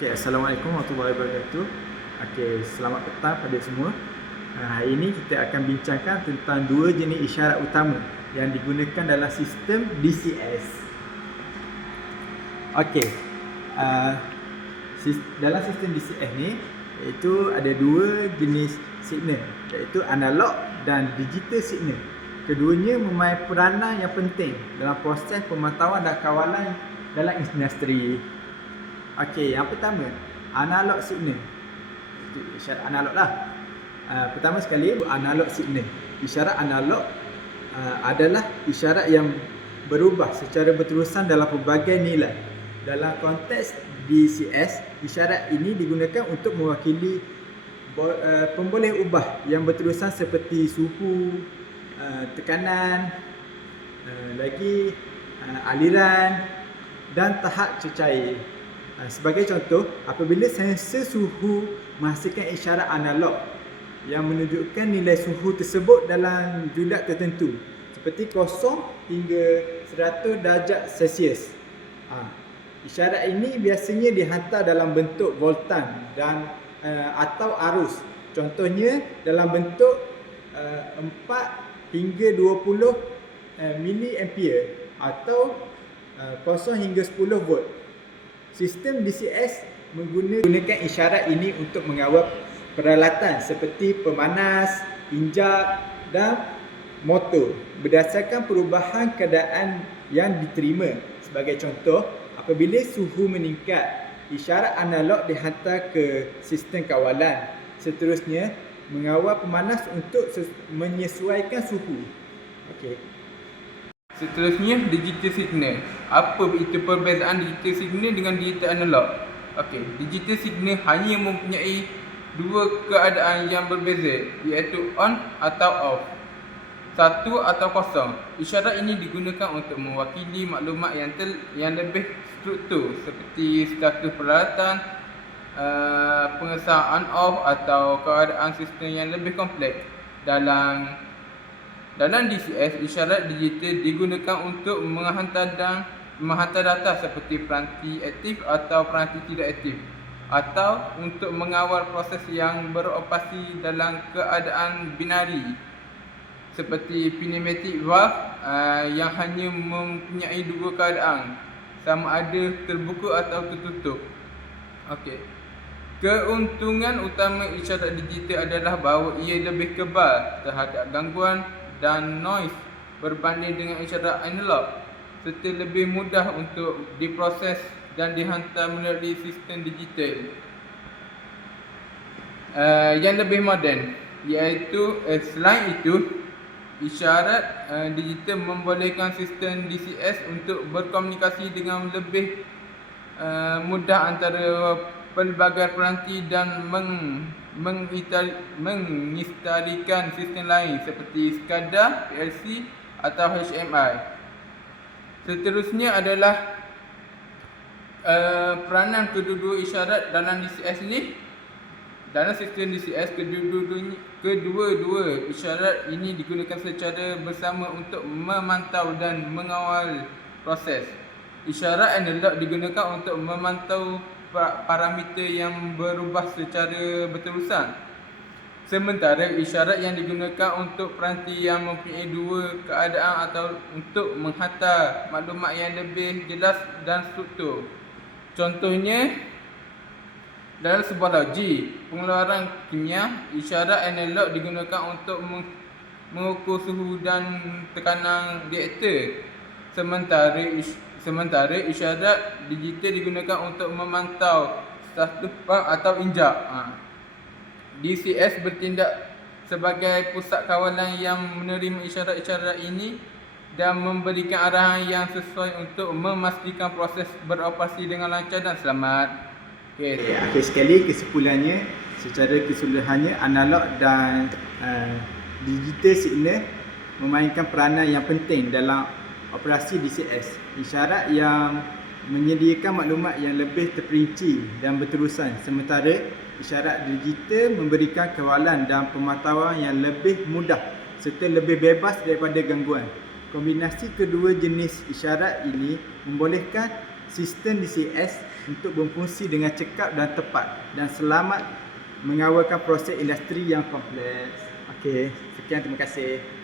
Okay, Assalamualaikum warahmatullahi wabarakatuh. Okay, selamat petang pada semua. Uh, hari ini kita akan bincangkan tentang dua jenis isyarat utama yang digunakan dalam sistem DCS. Okay, uh, sis- dalam sistem DCS ni iaitu ada dua jenis signal iaitu analog dan digital signal. Keduanya memain peranan yang penting dalam proses pemantauan dan kawalan dalam industri. Okey, yang pertama, analog signal. Isyarat analog lah. Uh, pertama sekali, analog signal. Isyarat analog uh, adalah isyarat yang berubah secara berterusan dalam pelbagai nilai. Dalam konteks DCS, isyarat ini digunakan untuk mewakili bo- uh, pemboleh ubah yang berterusan seperti suhu, uh, tekanan, uh, lagi uh, aliran dan tahap cecair. Uh, sebagai contoh, apabila sensor suhu menghasilkan isyarat analog yang menunjukkan nilai suhu tersebut dalam julat tertentu seperti 0 hingga 100 darjah Celsius. Ha. Isyarat ini biasanya dihantar dalam bentuk voltan dan uh, atau arus. Contohnya dalam bentuk uh, 4 hingga 20 uh, miliampere atau uh, 0 hingga 10 volt. Sistem DCS menggunakan isyarat ini untuk mengawal peralatan seperti pemanas, injak dan motor berdasarkan perubahan keadaan yang diterima. Sebagai contoh, apabila suhu meningkat, isyarat analog dihantar ke sistem kawalan. Seterusnya, mengawal pemanas untuk menyesuaikan suhu. Okey. Seterusnya digital signal. Apa itu perbezaan digital signal dengan digital analog? Okey, digital signal hanya mempunyai dua keadaan yang berbeza iaitu on atau off. Satu atau kosong. Isyarat ini digunakan untuk mewakili maklumat yang tel, yang lebih struktur seperti status peralatan, uh, on off atau keadaan sistem yang lebih kompleks dalam dalam DCS, isyarat digital digunakan untuk menghantar dan menghantar data seperti peranti aktif atau peranti tidak aktif atau untuk mengawal proses yang beroperasi dalam keadaan binari seperti pneumatic valve uh, yang hanya mempunyai dua keadaan sama ada terbuka atau tertutup. Okey. Keuntungan utama isyarat digital adalah bahawa ia lebih kebal terhadap gangguan dan noise berbanding dengan isyarat analog serta lebih mudah untuk diproses dan dihantar melalui sistem digital. Uh, yang lebih moden iaitu uh, selain itu isyarat uh, digital membolehkan sistem DCS untuk berkomunikasi dengan lebih uh, mudah antara pelbagai peranti dan meng menginstalkan sistem lain seperti SCADA, PLC atau HMI. Seterusnya adalah uh, peranan kedua-dua isyarat dalam DCS ini. Dalam sistem DCS kedua-dua isyarat ini digunakan secara bersama untuk memantau dan mengawal proses. Isyarat analog digunakan untuk memantau parameter yang berubah secara berterusan. Sementara isyarat yang digunakan untuk peranti yang mempunyai dua keadaan atau untuk menghantar maklumat yang lebih jelas dan struktur. Contohnya dalam sebuah logik, pengeluaran kimia, isyarat analog digunakan untuk mengukur suhu dan tekanan reaktor. Sementara is- sementara isyarat digital digunakan untuk memantau status pump atau injak. Ha. DCS bertindak sebagai pusat kawalan yang menerima isyarat-isyarat ini dan memberikan arahan yang sesuai untuk memastikan proses beroperasi dengan lancar dan selamat. Okay, akhir sekali kesimpulannya secara keseluruhannya analog dan uh, digital signal memainkan peranan yang penting dalam operasi DCS. Isyarat yang menyediakan maklumat yang lebih terperinci dan berterusan sementara isyarat digital memberikan kawalan dan pemantauan yang lebih mudah serta lebih bebas daripada gangguan. Kombinasi kedua jenis isyarat ini membolehkan sistem DCS untuk berfungsi dengan cekap dan tepat dan selamat mengawalkan proses industri yang kompleks. Okey, sekian terima kasih.